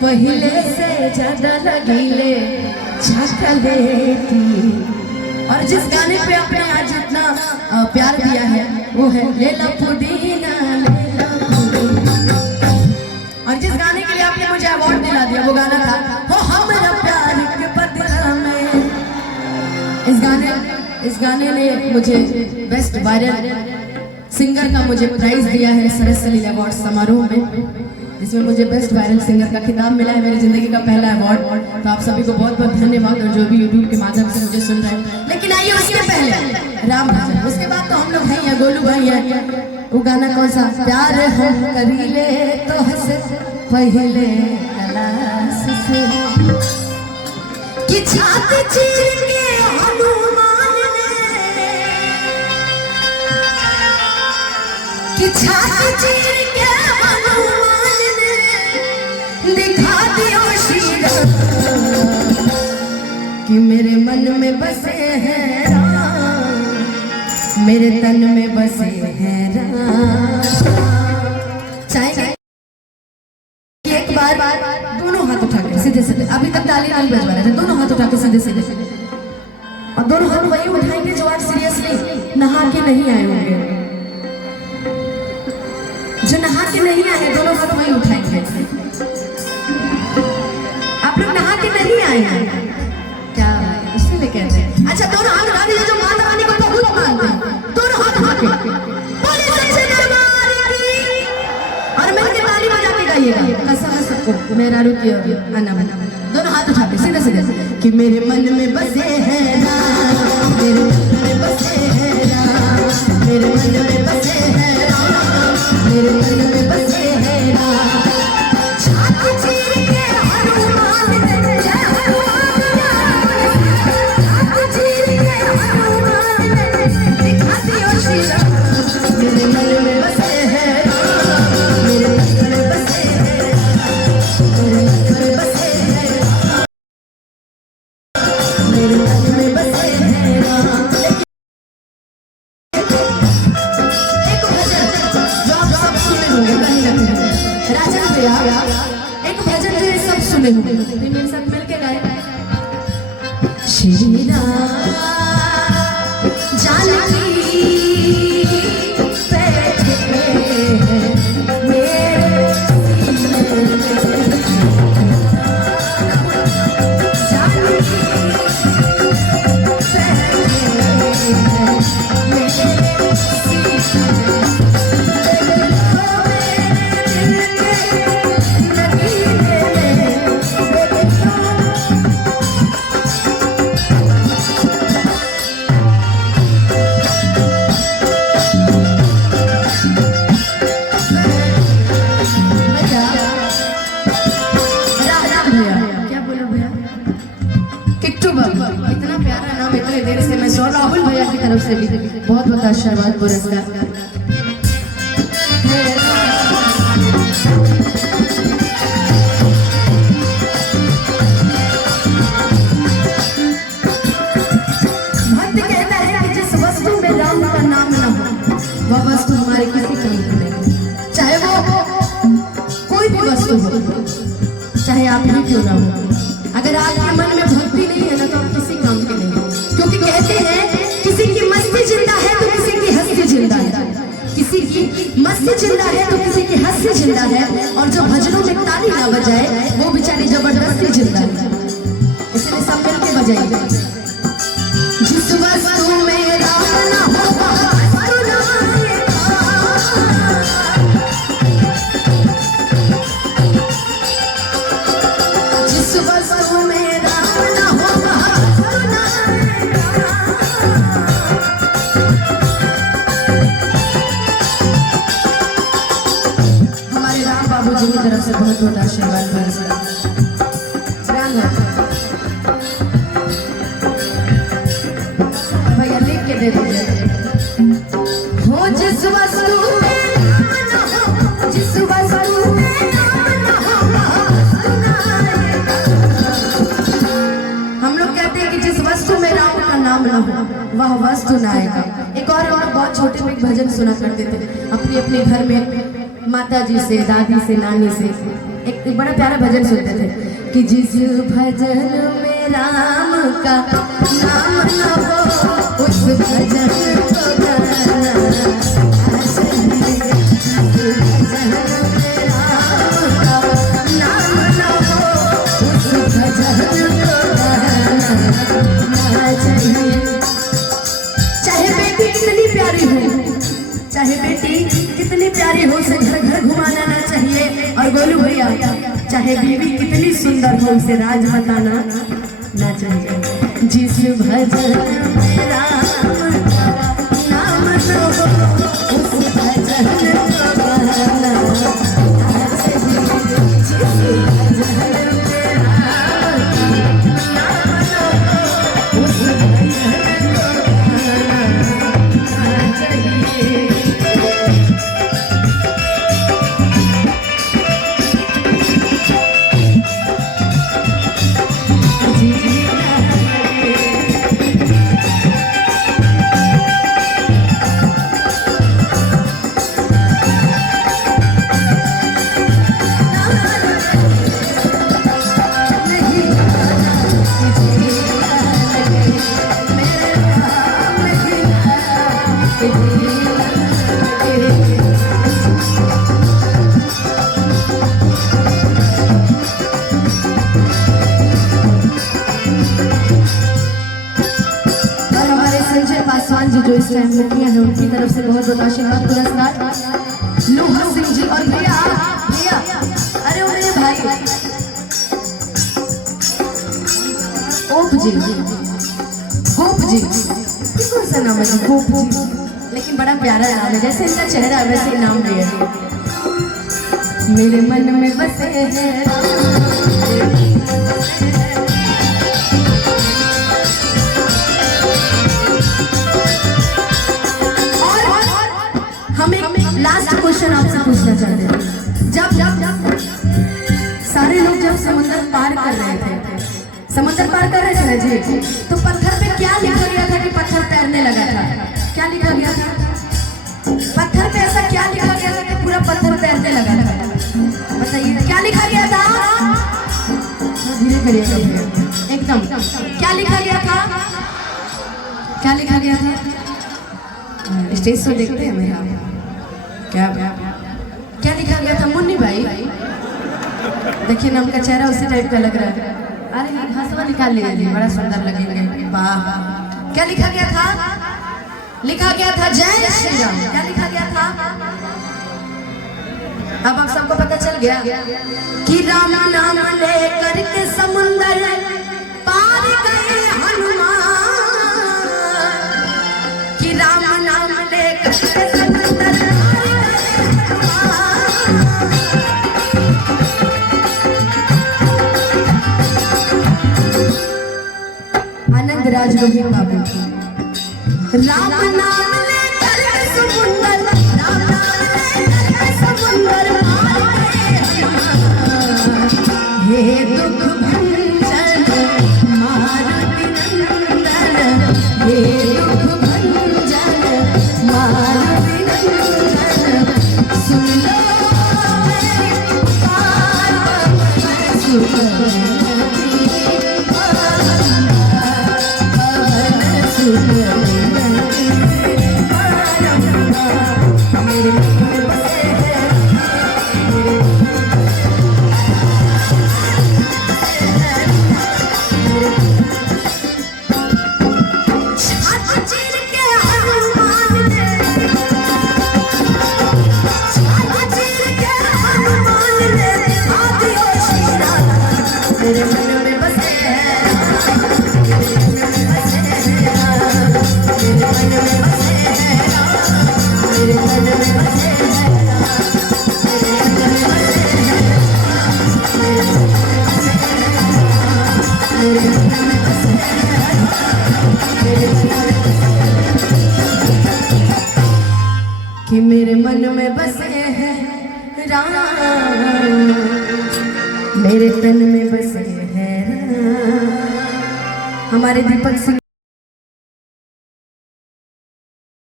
पहले से ज्यादा लगीले चॉकलेटी। और जिस गाने पे आपने आज इतना प्यार दिया है वो है लेला पुदीना लेला पुदीना। और जिस गाने के लिए आपने मुझे अवार्ड दिला दिया वो गाना था हो हमारा प्यार के बदला में। इस गाने ने मुझे बेस्ट वायरल सिंगर का मुझे प्राइज दिया है सरस सलील अवार्ड समारोह में, जिसमें मुझे बेस्ट वायरल सिंगर का खिताब मिला है। मेरी जिंदगी का पहला अवार्ड। तो आप सभी को बहुत बहुत धन्यवाद, और जो भी यूट्यूब के माध्यम से मुझे सुन रहे हैं। लेकिन आइए उसके पहले राम भजन, उसके बाद तो हम लोग हैं या गोलू भाई है। वो गाना कौन सा? प्यार हम करीले तो हंस पहले तलाश से कि छाती चीर के हनुमान ने, कि छाती चीर के हनुमान ने दिखा दियो शीरा कि मेरे मन में बसे हैं राम, मेरे तन में बसे हैं राम। चाहेंगे एक बार दोनों हाथ उठा के सीधे सीधे, अभी तक ताली नहीं बजवा रहे थे, दोनों हाथ उठा के सीधे सीधे, और दोनों हाथ वही उठाएंगे जो आज सीरियसली नहा के नहीं आए होंगे। जो नहा के नहीं आए हैं दोनों हाथ वही उठाएंगे। आप लोग नहा के नहीं आए हैं क्या? इसलिए कहते हैं। अच्छा दोनों हाथ उठा दीजिए जो माता रानी को बहुत मानते हैं, दोनों हाथ उठा के बोलिए सच्चे दरबार की, और मिलके ताली बजा के गाइएगा। कसम है सबको मेरा रुकिए आना बना, दोनों हाथ उठा के सीधे सीधे कि मेरे मन में बसे हैं राम, मेरे मन में बसे हैं राम, मेरे मन में बसे हैं राम, मेरे मन में बसे हैं राम। छाती चीर के हनुमान ने जय हनुमान, छाती चीर के हनुमान ने दिखा दियो शीरा, मेरे मन में बसे हैं राम, मेरे मन में बसे हैं राम, मेरे मन में बसे हैं राम, मेरे मन में बसे हैं राम। एक भजन जो आप सब सुने होंगे कहीं ना कहीं, राजा भैया एक भजन जो ये सब सुने होंगे, मेरे साथ मिलके गाए। श्री राम जानकी बैठे हैं मेरे सीने में, जानकी बैठे हैं मेरे सीने में। इतना प्यारा नाम, इतने देर से मैं राहुल भैया की तरफ से भी बहुत बहुत आशीर्वाद पुरस्कार। भक्त कहता है कि जिस वस्तु में राम का नाम न हो वह वस्तु हमारे किसी काम की नहीं, चाहे वो कोई भी वस्तु हो, चाहे आप ही क्यों ना हो। अगर आपके मन में भक्ति नहीं है ना तो आप किसी काम के नहीं हो। क्योंकि कहते हैं किसी की मस्ती जिंदा है तो किसी की हंसी जिंदा है, किसी की मस्ती जिंदा है तो किसी की हंसी जिंदा है, और जो भजनों में ताली ना बजाए वो बेचारी जबरदस्ती जिंदा है। इसलिए सब मिलके बजाइए। जिस वस्तु में राम ना हो वस्तु ना आएगा, जिस वस्तु में राम ना हो वस्तु ना आएगा। हमारे राम बाबू जी की तरफ से बहुत बहुत आशीर्वाद भैया लिख के दे दीजिए। हो जिस वस्तु में राम ना हो, जिस वस्तु में राम ना हो वस्तु ना आएगा। हम लोग कहते हैं कि जिस वस्तु में राम का नाम ना हो वह वस्तु ना आएगा। एक और बहुत छोटे में एक भजन सुना करते थे अपने अपने घर में, माता जी से, दादी से, नानी से। एक बड़ा प्यारा भजन सुनते थे कि जिस भजन में राम का नाम न हो उस भजन को गाना आ चाहिए। जिस भजन में राम का नाम न हो उस भजन को गाना आ चाहिए। चाहे बेटी कितनी प्यारी हो, चाहे बेटी कितनी प्यारी हो, उसे घर घर घुमाना ना चाहिए। और गोलू भैया चाहे बीवी कितनी सुंदर हो, उसे राज बताना ना चाहिए। जिस भजन में राम का नाम न हो उस भजन को गाना आ चाहिए। जिस भजन में राम का नाम न हो उस भजन को गाना आ चाहिए। जी जो इस टाइम में किया है उनकी तरफ से बहुत बहुत आशीर्वाद पुरस्कार लोहा सिंह जी। और भैया भैया अरे ओ मेरे भाई ओप जी, गोप जी, कौन सा नाम है गोप जी, लेकिन बड़ा प्यारा नाम है, जैसे इनका चेहरा है वैसे ही नाम भी है। मेरे मन में बसे हैं लास्ट क्वेश्चन आपसे पूछना चाहते हैं। जब सारे लोग जब समुद्र पार कर रहे थे, समुद्र पार कर रहे थे ना जी, तो पत्थर पे क्या लिखा गया था कि पत्थर तैरने लगा था? क्या लिखा गया था? पत्थर पे ऐसा क्या लिखा गया था कि पूरा पत्थर तैरने लगा था? बताइए क्या लिखा गया था? धीरे करिए एकदम। क्या लिखा गया था? क्या लिखा गया था? स्टेज शो देखते हैं मेरा क्या लिखा गया था मुन्नी भाई? देखिए ना उनका चेहरा उसी टाइप का लग रहा है। अरे हंसवा निकाल लीजिए, बड़ा सुंदर लगेंगे। वाह, क्या लिखा गया था? लिखा गया था जय श्री राम। क्या लिखा गया था? अब आप सबको पता चल गया कि राम नाम लेकर के समुंदर पार गए हनुमान, कि राम नाम लेकर के समुंदर राज रोहित बाबू। राम नाम लेकर के समुंदर, राम नाम लेकर के समुंदर पार गए हे दुख भंजन मारुति नंदन, हे दुख भंजन मारुति नंदन, सुन लो मेरी पुकार सुन कि मेरे मन में बसे हैं राम, मेरे तन में बसे हैं राम। हमारे दीपक सिंह